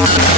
Thank you.